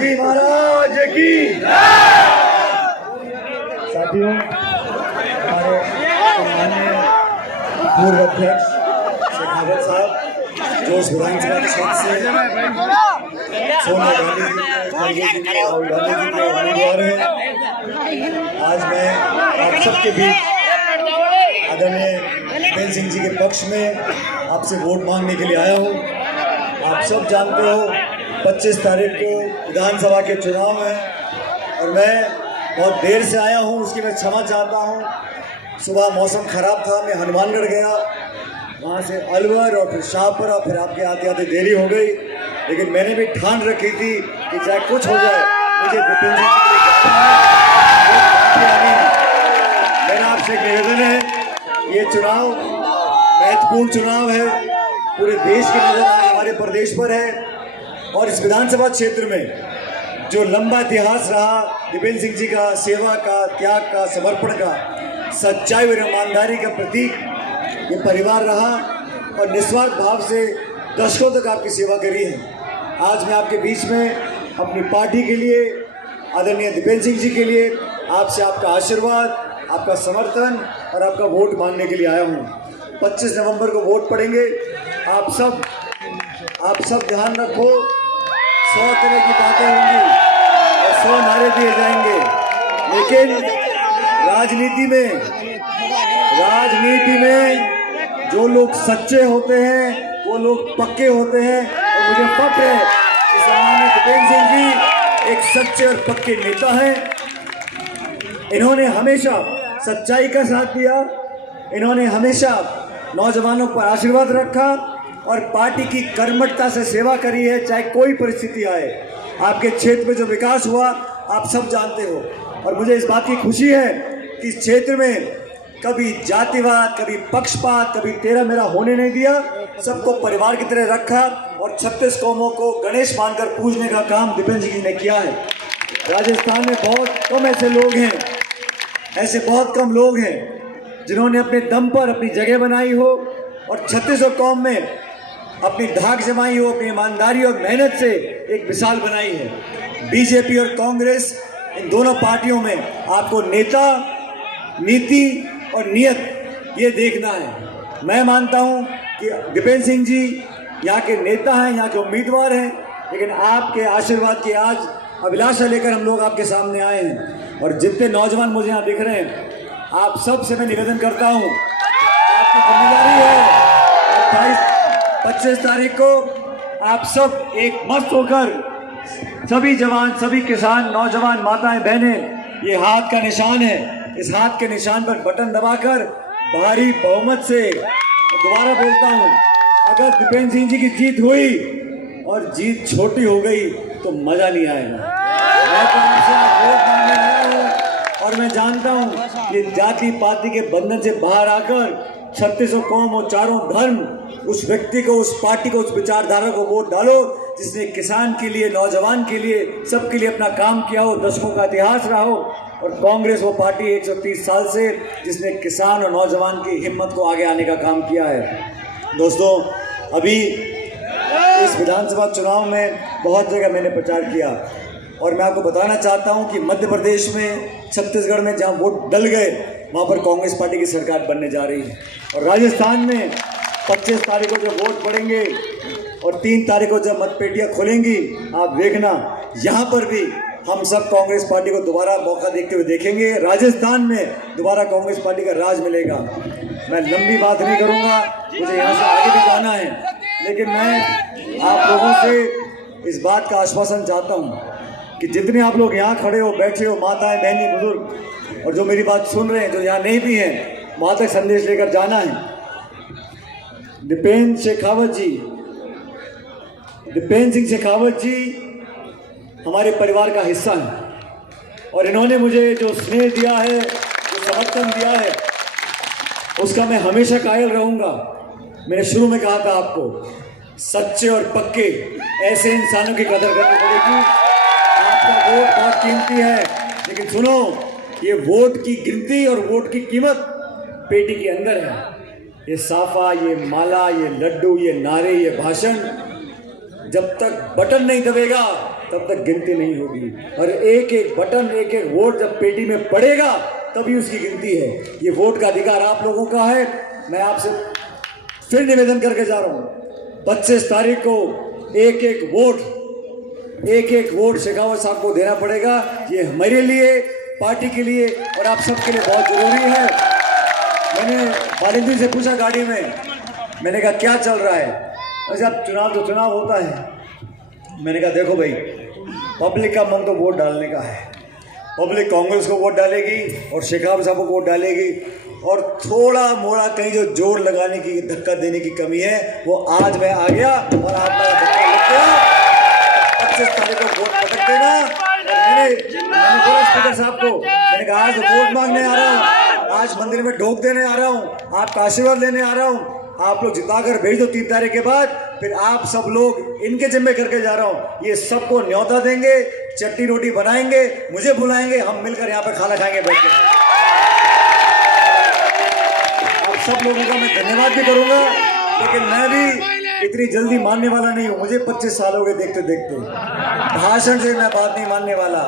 योगी महाराज की। साथियों, हमारे माननीय पूर्व अध्यक्ष शेखावत साहब जो इस विधानसभा क्षेत्र से सोनिया गांधी जी के राहुल गांधी जी के उम्मीदवार हैं, आज मैं आप सबके बीच आदरणीय दीपेंद्र सिंह जी के पक्ष में आपसे वोट मांगने के लिए आया हूँ। आप सब जानते हो 25 तारीख को विधानसभा के चुनाव हैं और मैं बहुत देर से आया हूँ, उसकी मैं क्षमा चाहता हूँ। सुबह मौसम खराब था, मैं हनुमानगढ़ गया, वहाँ से अलवर और फिर शाहपुरा, फिर आपके आते आते देरी हो गई। लेकिन मैंने भी ठान रखी थी कि चाहे कुछ हो जाए मुझे दीपेंद्र सिंह जी के लिए मेरा आपसे निवेदन है, ये चुनाव महत्वपूर्ण चुनाव है, पूरे देश की नजर हमारे प्रदेश पर है और इस विधानसभा क्षेत्र में जो लंबा इतिहास रहा दीपेंद्र सिंह जी का, सेवा का, त्याग का, समर्पण का, सच्चाई और ईमानदारी का प्रतीक ये परिवार रहा और निस्वार्थ भाव से दशकों तक आपकी सेवा करी है। आज मैं आपके बीच में अपनी पार्टी के लिए, आदरणीय दीपेंद्र सिंह जी के लिए आपसे आपका आशीर्वाद, आपका समर्थन और आपका वोट मांगने के लिए आया हूँ। 25 नवंबर को वोट पड़ेंगे। आप सब ध्यान रखो, 100 तरह की बातें होंगी और 100 नारे दिए जाएंगे, लेकिन राजनीति में जो लोग सच्चे होते हैं, वो लोग पक्के होते हैं और मुझे फख्र है कि सम्मानित दीपेंद्र सिंह जी एक सच्चे और पक्के नेता हैं। इन्होंने हमेशा सच्चाई का साथ दिया, इन्होंने हमेशा नौजवानों पर आशीर्वाद रखा और पार्टी की कर्मठता से सेवा करी है, चाहे कोई परिस्थिति आए। आपके क्षेत्र में जो विकास हुआ आप सब जानते हो और मुझे इस बात की खुशी है कि इस क्षेत्र में कभी जातिवाद, कभी पक्षपात, कभी तेरा मेरा होने नहीं दिया, सबको परिवार की तरह रखा और 36 कौमों को गणेश मानकर पूजने का काम दीपेंद्र जी ने किया है। राजस्थान में बहुत कम ऐसे बहुत कम लोग हैं जिन्होंने अपने दम पर अपनी जगह बनाई हो और 36 कौम में अपनी धाक जमाई हो, अपनी ईमानदारी और मेहनत से एक मिसाल बनाई है। बीजेपी और कांग्रेस, इन दोनों पार्टियों में आपको नेता, नीति और नियत ये देखना है। मैं मानता हूं कि दीपेंद्र सिंह जी यहाँ के नेता हैं, यहाँ के उम्मीदवार हैं, लेकिन आपके आशीर्वाद की आज अभिलाषा लेकर हम लोग आपके सामने आए हैं और जितने नौजवान मुझे यहाँ दिख रहे हैं, आप सब से मैं निवेदन करता हूँ, आपकी जिम्मेदारी है 25 तारीख को आप सब एक मस्त होकर, सभी जवान, सभी किसान, नौजवान, माताएं, बहनें, ये हाथ का निशान है, इस हाथ के निशान पर बटन दबाकर भारी बहुमत से, दोबारा बोलता हूं, अगर दीपेंद्र सिंह जी की जीत हुई और जीत छोटी हो गई तो मजा नहीं आएगा। मैं तो आपसे वोट मांगने आया हूं और मैं जानता हूं ये जाति पाति के बंधन से बाहर आकर 36 कौम और चारों धर्म, उस व्यक्ति को, उस पार्टी को, उस विचारधारा को वोट डालो जिसने किसान के लिए, नौजवान के लिए, सबके लिए अपना काम किया हो, दशकों का इतिहास रहा हो। और कांग्रेस वो पार्टी 130 साल से जिसने किसान और नौजवान की हिम्मत को आगे आने का काम किया है। दोस्तों, अभी इस विधानसभा चुनाव में बहुत जगह मैंने प्रचार किया और मैं आपको बताना चाहता हूं कि मध्य प्रदेश में, छत्तीसगढ़ में जहां वोट डल गए वहां पर कांग्रेस पार्टी की सरकार बनने जा रही है और राजस्थान में 25 तारीख को जब वोट पड़ेंगे और 3 तारीख को जब मतपेटियां खुलेंगी, आप देखना यहाँ पर भी हम सब कांग्रेस पार्टी को दोबारा मौका देखते हुए देखेंगे। राजस्थान में दोबारा कांग्रेस पार्टी का राज मिलेगा। मैं लंबी बात नहीं करूंगा, मुझे यहाँ से आगे भी जाना है, लेकिन मैं आप लोगों से इस बात का आश्वासन चाहता हूँ कि जितने आप लोग यहाँ खड़े हो, बैठे हो, माताएं, बहनें, बुजुर्ग और जो मेरी बात सुन रहे हैं, जो यहाँ नहीं भी हैं, वहाँ तक संदेश लेकर जाना है। दीपेंद्र सिंह शेखावत जी हमारे परिवार का हिस्सा है और इन्होंने मुझे जो स्नेह दिया है, जो समर्थन दिया है, उसका मैं हमेशा कायल रहूँगा। मैंने शुरू में कहा था आपको, सच्चे और पक्के ऐसे इंसानों की कदर करनी पड़ेगी। आपका वोट बहुत कीमती है, लेकिन सुनो, ये वोट की गिनती और वोट की कीमत पेटी के अंदर है। ये साफा, ये माला, ये लड्डू, ये नारे, ये भाषण जब तक बटन नहीं दबेगा तब तक गिनती नहीं होगी। और एक एक बटन, एक एक वोट जब पेटी में पड़ेगा तभी उसकी गिनती है। ये वोट का अधिकार आप लोगों का है। मैं आपसे फिर निवेदन करके जा रहा हूँ, 25 तारीख को एक एक वोट शेखावत साहब को देना पड़ेगा। ये हमारे लिए, पार्टी के लिए और आप सबके लिए बहुत जरूरी है। मैंने बालिंदी से पूछा गाड़ी में, मैंने कहा क्या चल रहा है? अच्छा, अब चुनाव तो चुनाव होता है। मैंने कहा देखो भाई, पब्लिक का मन तो वोट डालने का है। पब्लिक कांग्रेस को वोट डालेगी और शेखावत साहब को वोट डालेगी, और थोड़ा मोड़ा कहीं जो जोर लगाने की, धक्का देने की कमी है, वो आज मैं आ गया और आपका धक्का लग गया। 25 तारीख को वोट पटक देना। मैंने बोला स्पीकर साहब को, मैंने कहा आज वोट मांगने आ रहा हूँ, आज मंदिर में ढोक देने आ रहा हूँ, आपका आशीर्वाद लेने आ रहा हूँ। आप लोग जिताकर भेज दो 3 तारीख के बाद, फिर आप सब लोग इनके जिम्मे करके जा रहा हूँ। ये सबको न्योता देंगे, चटनी रोटी बनाएंगे, मुझे बुलाएंगे, हम मिलकर यहाँ पे खाना खाएंगे बैठ के। आप सब लोगों का मैं धन्यवाद भी करूंगा, लेकिन मैं भी इतनी जल्दी मानने वाला नहीं हूँ। मुझे 25 साल हो गए देखते देखते। भाषण से मैं बात नहीं मानने वाला,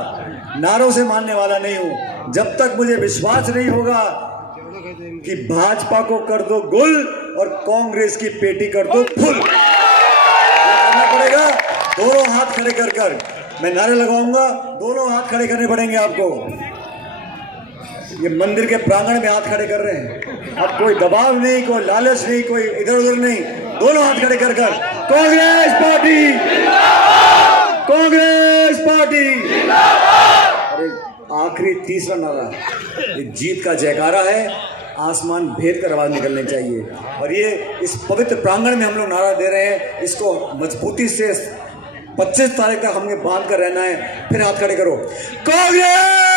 नारों से मानने वाला नहीं हूँ। जब तक मुझे विश्वास नहीं होगा कि भाजपा को कर दो गुल और कांग्रेस की पेटी कर दो फुल, करना पड़ेगा। दोनों हाथ खड़े कर कर मैं नारे लगाऊंगा, दोनों हाथ खड़े करने पड़ेंगे आपको। ये मंदिर के प्रांगण में हाथ खड़े कर रहे हैं, अब कोई दबाव नहीं, कोई लालच नहीं, कोई इधर उधर नहीं, दोनों हाथ खड़े कर कर कांग्रेस पार्टी, कांग्रेस पार्टी। अरे आखिरी तीसरा नारा, ये जीत का जयकारा है, आसमान भेद कर आवाज निकलनी चाहिए। और ये इस पवित्र प्रांगण में हम लोग नारा दे रहे हैं, इसको मजबूती से 25 तारीख तक हमें बांध कर रहना है। फिर हाथ खड़े करो, कांग्रेस